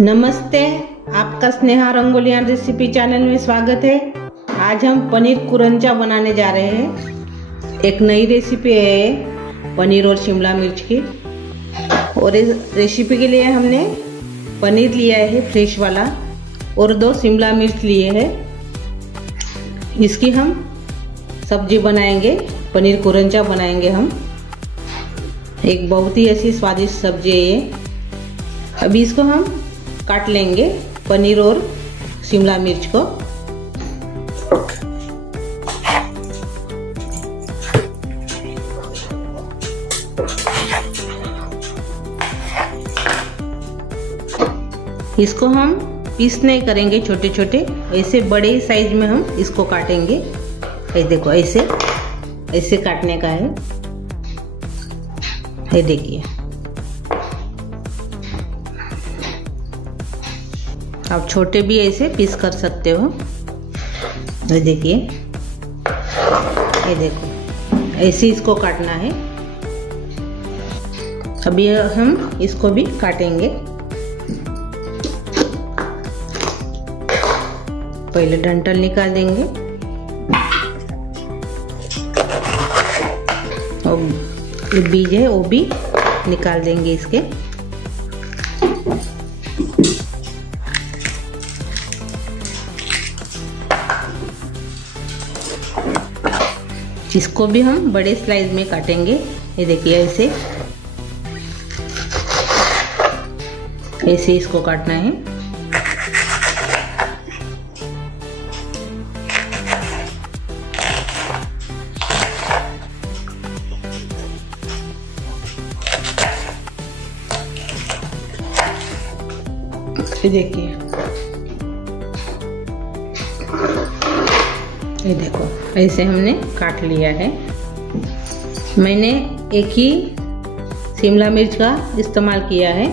नमस्ते, आपका Sneha रंगोलियान recipe channel में स्वागत है। आज हम पनीर कुरंचा बनाने जा रहे हैं। एक नई रेसिपी है पनीर और शिमला मिर्च की। और इस रेसिपी के लिए हमने पनीर लिया है फ्रेश वाला और 2 शिमला मिर्च लिए हैं। इसकी हम सब्जी बनाएंगे, पनीर कुरंचा बनाएंगे हम। एक बहुत ही ऐसी स्वादिष्ट सब्जी है ये। अभी इसको हम काट लेंगे, पनीर और शिमला मिर्च को। इसको हम पीस नहीं करेंगे छोटे छोटे, ऐसे बड़े साइज में हम इसको काटेंगे। ये देखो, ऐसे ऐसे काटने का है। ये देखिए, आप छोटे भी ऐसे पीस कर सकते हो। ये देखिए, ये देखो, ऐसे इसको काटना है। अभी हम इसको भी काटेंगे। पहले डंठल निकाल देंगे और ये बीज है वो भी निकाल देंगे इसके। इसको भी हम बड़े स्लाइस में काटेंगे। ये देखिए, ऐसे ऐसे इसको काटना है। ये देखिए, ये देखो, ऐसे हमने काट लिया है। मैंने एक ही शिमला मिर्च का इस्तेमाल किया है,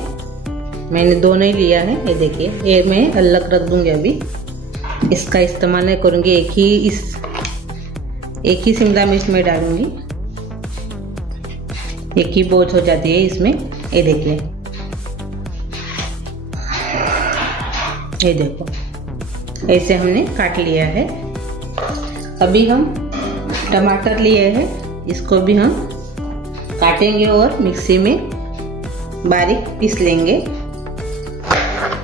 मैंने 2 नहीं लिया है। ये देखिए, ये मैं अलग रख दूंगी। अभी इसका इस्तेमाल नहीं करूंगी, एक ही शिमला मिर्च में डालूंगी। एक ही बहुत हो जाती है इसमें। ये देखिए, ये देखो, ऐसे हमने काट लिया है। अभी हम टमाटर लिए हैं, इसको भी हम काटेंगे और मिक्सी में बारीक पीस लेंगे।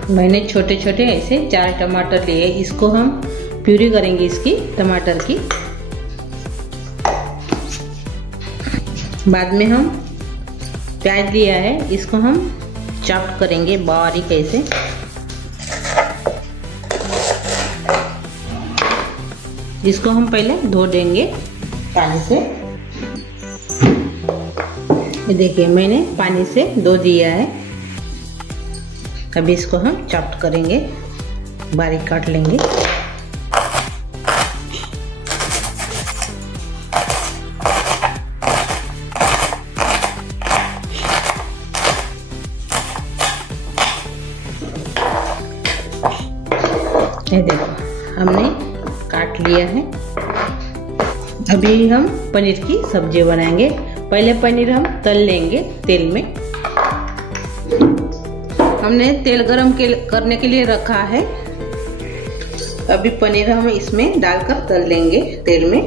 मैंने छोटे छोटे ऐसे 4 टमाटर लिए, इसको हम प्यूरी करेंगे इसकी, टमाटर की। बाद में हम प्याज लिया है, इसको हम चॉप करेंगे बारीक ऐसे। इसको हम पहले धो देंगे पानी से। ये देखिए, मैंने पानी से धो दिया है। अभी इसको हम चॉप करेंगे, बारीक काट लेंगे। ये देखो, हमने काट लिया है। अभी हम पनीर की सब्जी बनाएंगे। पहले पनीर हम तल लेंगे तेल में। हमने तेल गरम करने के लिए रखा है। अभी पनीर हम इसमें डालकर तल लेंगे तेल में।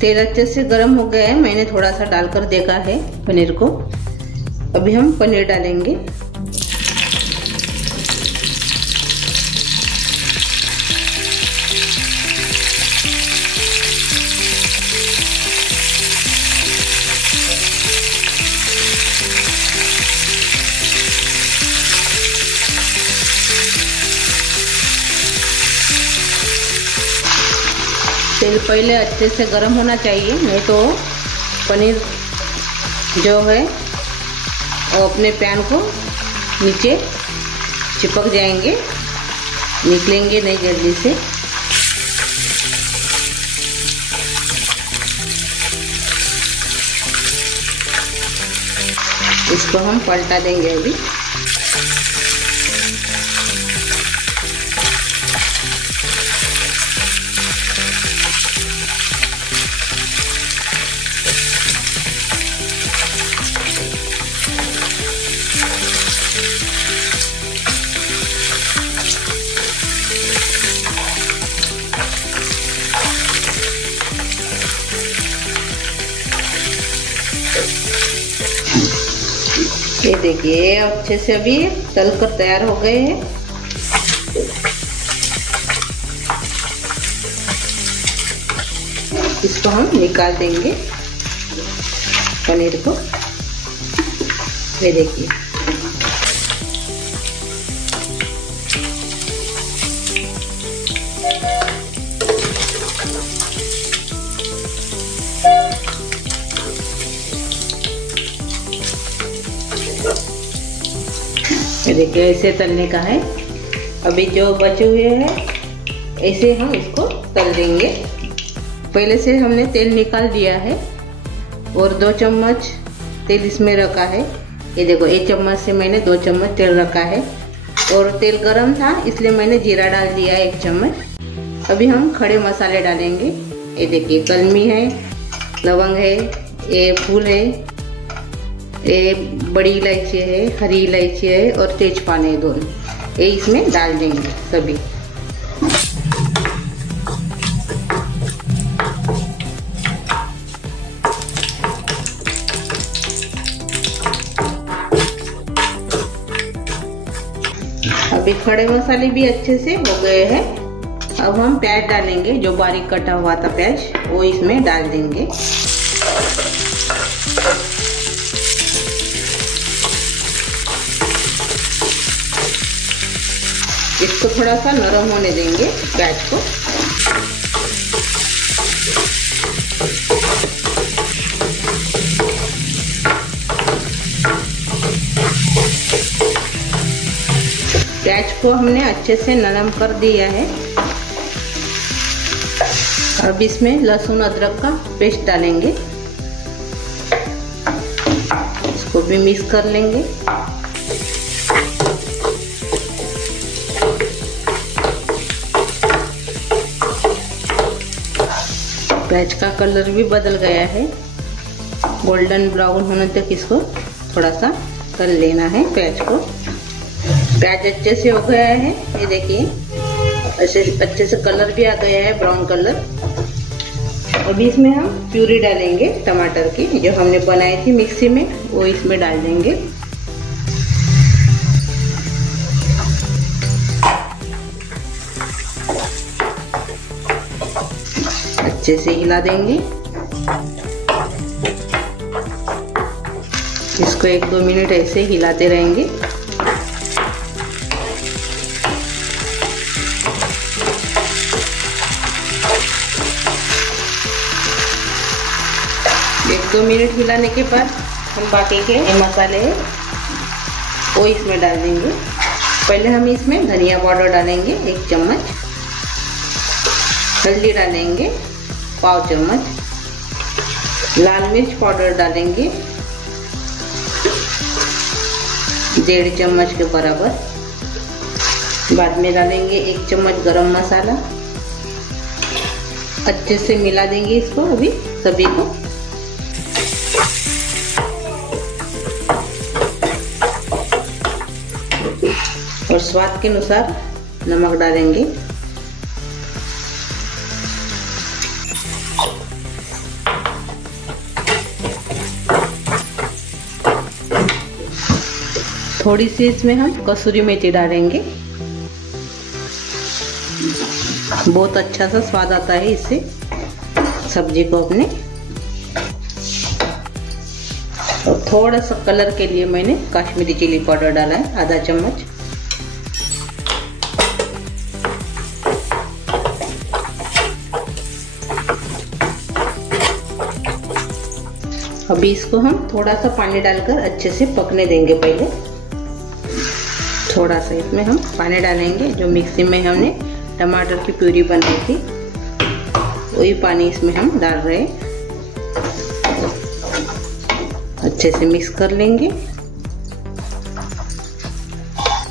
तेल अच्छे से गरम हो गया है, मैंने थोड़ा सा डालकर देखा है पनीर को। अभी हम पनीर डालेंगे। तेल पहले अच्छे से गर्म होना चाहिए, नहीं तो पनीर जो है वो अपने पैन को नीचे चिपक जाएंगे, निकलेंगे नहीं जल्दी से। इसको हम पलटा देंगे अभी। ये देखिए अच्छे से अभी तल कर तैयार हो गए हैं। इसको हम निकाल देंगे पनीर को। ये देखिए ऐसे तलने का है। अभी जो बचे हुए हैं ऐसे हम इसको तल देंगे। पहले से हमने तेल निकाल दिया है और 2 चम्मच तेल इसमें रखा है। ये देखो 1 चम्मच से मैंने 2 चम्मच तेल रखा है और तेल गरम था इसलिए मैंने जीरा डाल दिया 1 चम्मच। अभी हम खड़े मसाले डालेंगे। ये देखिए कलमी है, लवंग है, ये फूल है, ये बड़ी इलायची है, हरी इलायची है और तेजपान है दोनों। ये इसमें डाल देंगे सभी। अभी खड़े मसाले भी अच्छे से हो गए हैं। अब हम प्याज डालेंगे, जो बारीक कटा हुआ था प्याज वो इसमें डाल देंगे। इसको थोड़ा सा नरम होने देंगे प्याज को। प्याज को हमने अच्छे से नरम कर दिया है। अब इसमें लहसुन अदरक का पेस्ट डालेंगे, इसको भी मिक्स कर लेंगे। प्याज का कलर भी बदल गया है, गोल्डन ब्राउन होने तक इसको थोड़ा सा तल लेना है प्याज को। प्याज अच्छे से हो गया है, ये देखिए अच्छे से कलर भी आ गया है, ब्राउन कलर। अभी इसमें हम प्यूरी डालेंगे टमाटर की, जो हमने बनाई थी मिक्सी में, वो इसमें डाल देंगे। अच्छे से हिला देंगे। इसको 1-2 मिनट ऐसे हिलाते रहेंगे। एक 2 मिनट हिलाने के बाद हम बाकी के मसाले वो इसमें डाल देंगे। पहले हम इसमें धनिया पाउडर डालेंगे 1 चम्मच, हल्दी डालेंगे 1/4 चम्मच, लाल मिर्च पाउडर डालेंगे 1.5 चम्मच के बराबर। बाद में डालेंगे 1 चम्मच गरम मसाला। अच्छे से मिला देंगे इसको अभी सभी को। और स्वाद के अनुसार नमक डालेंगे। थोड़ी सी इसमें हम कसूरी मेथी डालेंगे, बहुत अच्छा सा स्वाद आता है इससे सब्जी को अपने। और थोड़ा सा कलर के लिए मैंने कश्मीरी चिली पाउडर डाला है आधा चम्मच। अभी इसको हम थोड़ा सा पानी डालकर अच्छे से पकने देंगे। पहले थोड़ा सा इसमें हम पानी डालेंगे, जो मिक्सी में हमने टमाटर की प्यूरी बनाई थी वही पानी इसमें हम डाल रहे हैं। अच्छे से मिक्स कर लेंगे।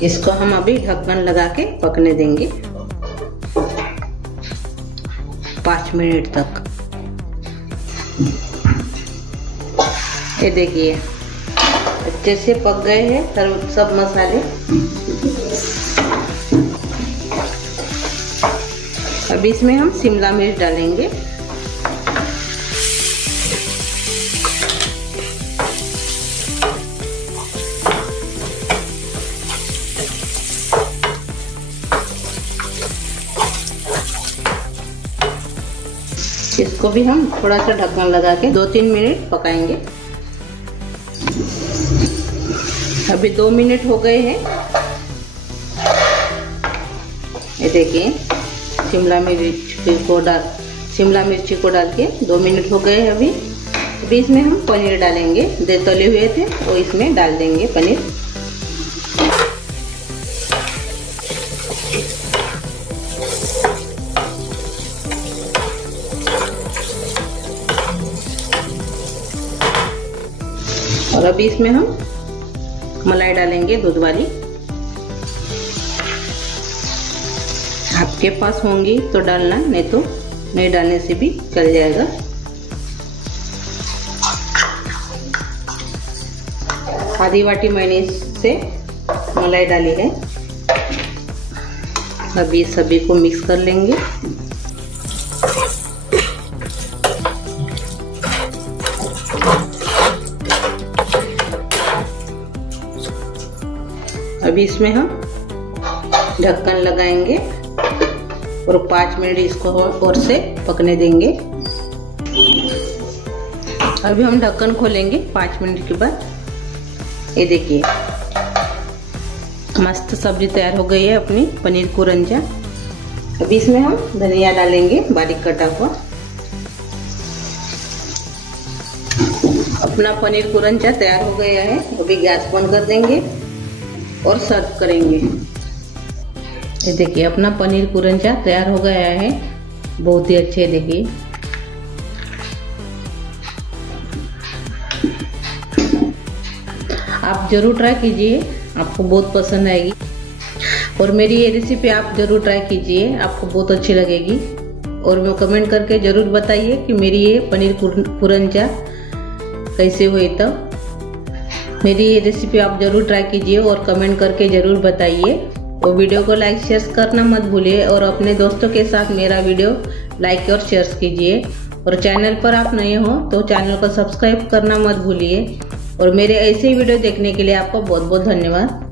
इसको हम अभी ढक्कन लगा के पकने देंगे 5 मिनट तक। ये देखिए अच्छे से पक गए हैं सब मसाले। अभी इसमें हम शिमला मिर्च डालेंगे। इसको भी हम थोड़ा सा ढक्कन लगा के 2-3 मिनट पकाएंगे। अभी 2 मिनट हो गए हैं। ये देखिए शिमला मिर्ची को डाल के 2 मिनट हो गए। अभी इसमें हम पनीर डालेंगे, तले हुए थे वो इसमें डाल देंगे पनीर। और अभी इसमें हम मलाई डालेंगे, दूध वाली। आपके पास होंगी तो डालना, नहीं तो नहीं डालने से भी चल जाएगा। आधी वाटी मैंने इससे मलाई डाली है। अभी सभी को मिक्स कर लेंगे। अभी इसमें हम ढक्कन लगाएंगे और 5 मिनट इसको और से पकने देंगे। अभी हम ढक्कन खोलेंगे 5 मिनट के बाद। ये देखिए मस्त सब्जी तैयार हो गई है अपनी पनीर कुरंजा। अभी इसमें हम धनिया डालेंगे बारीक कटा हुआ। अपना पनीर कुरंजा तैयार हो गया है। अभी गैस बंद कर देंगे और सर्व करेंगे। ये देखिए अपना पनीर कुरंजा तैयार हो गया है, बहुत ही अच्छे। देखिए आप जरूर ट्राई कीजिए, आपको बहुत पसंद आएगी। और मेरी ये रेसिपी आप जरूर ट्राई कीजिए, आपको बहुत अच्छी लगेगी। और मैं कमेंट करके जरूर बताइए कि मेरी ये पनीर कुरंजा कैसे हुई। तो मेरी ये रेसिपी आप जरूर ट्राई कीजिए और कमेंट करके जरूर बताइए। और वीडियो को लाइक शेयर करना मत भूलिए और अपने दोस्तों के साथ मेरा वीडियो लाइक और शेयर कीजिए। और चैनल पर आप नए हो तो चैनल को सब्सक्राइब करना मत भूलिए। और मेरे ऐसे ही वीडियो देखने के लिए आपको बहुत बहुत धन्यवाद।